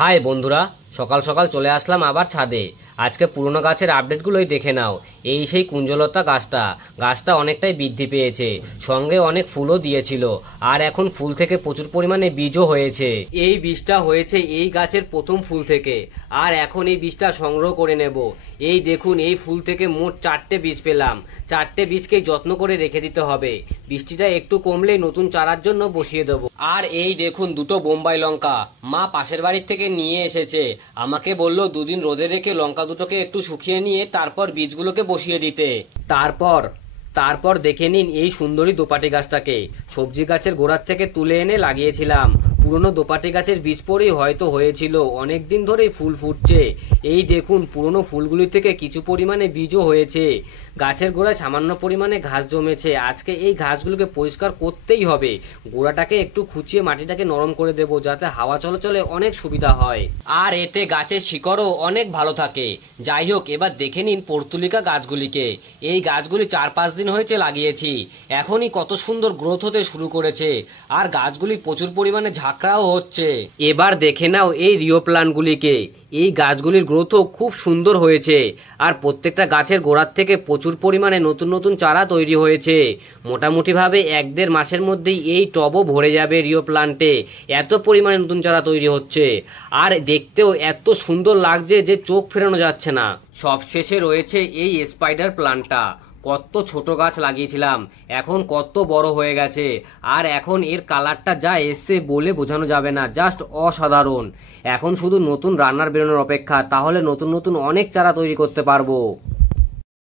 High বন্ধুরা, সকাল সকাল চলে আসলাম আবার ছাদে। আজকে পুরনো গাছের আপডেটগুলোই দেখে নাও। এই সেই কুঞ্জলতা গাছটা অনেকটাই বৃদ্ধি পেয়েছে, সঙ্গে অনেক ফুলও দিয়েছিল, আর এখন ফুল থেকে প্রচুর পরিমাণে বীজও হয়েছে। এই বীজটা হয়েছে এই গাছের প্রথম ফুল থেকে, আর এখন এই বীজটা সংগ্রহ করে নেব। এই দেখুন, এই ফুল থেকে মোট 4টে বীজ পেলাম। 4টে বীজকে যত্ন করে রেখে দিতে হবে। বৃষ্টিটা একটু কমলেই নতুন চারার জন্য বসিয়ে দেবো। আর এই দেখুন, দুটো বোম্বাই লঙ্কা মা পাশের বাড়ির থেকে নিয়ে এসেছে। আমাকে বললো দুদিন রোদে রেখে লঙ্কা দুটোকে একটু শুকিয়ে নিয়ে তারপর বীজগুলোকে বসিয়ে দিতে। তারপর দেখে নিন এই সুন্দরী দোপাটি গাছটাকে সবজি গাছের গোড়ার থেকে তুলে এনে লাগিয়েছিলাম। পুরনো দোপাটি গাছের বীজ পরেই হয়তো হয়েছিল, অনেক দিন ধরেই ফুল ফুটছে। এই দেখুন, পুরনো ফুলগুলি থেকে কিছু পরিমাণে বীজও হয়েছে। গাছের গোড়ায় সামান্য পরিমাণে ঘাস জমেছে। আজকে এই ঘাসগুলোকে পরিষ্কার করতেই হবে। গোড়াটাকে একটু খুঁচিয়ে মাটিটাকে নরম করে দেবো, যাতে হাওয়া চলাচলে অনেক সুবিধা হয়, আর এতে গাছের শিকড়ও অনেক ভালো থাকে। যাই হোক, এবার দেখে নিন পর্তুলিকা গাছগুলিকে। এই গাছগুলি 4-5 দিন হয়েছে লাগিয়েছি, এখনই কত সুন্দর গ্রোথ হতে শুরু করেছে, আর গাছগুলি প্রচুর পরিমাণে ঝাঁকড়াও হচ্ছে। এবার দেখে নাও এই রিও প্লান্টগুলিকে। এই গাছগুলির গ্রোথও খুব সুন্দর হয়েছে, আর প্রত্যেকটা গাছের গোড়ার থেকে প্রচুর পরিমাণে নতুন নতুন চারা তৈরি হয়েছে। মোটামুটি ভাবে 1-1.5 মাসের মধ্যেই এই টবও ভরে যাবে রিও প্লান্টে। এত পরিমাণে নতুন চারা তৈরি হচ্ছে, আর দেখতেও এত সুন্দর লাগছে যে চোখ ফেরানো যাচ্ছে না। সবশেষে রয়েছে এই স্পাইডার প্লান্টটা। কত ছোট গাছ লাগিয়েছিলাম, এখন কত বড় হয়ে গেছে, আর এখন এর কালারটা যা এসছে বলে বোঝানো যাবে না, জাস্ট অসাধারণ। এখন শুধু নতুন রান্নার বেরোনোর অপেক্ষা, তাহলে নতুন নতুন অনেক চারা তৈরি করতে পারবো।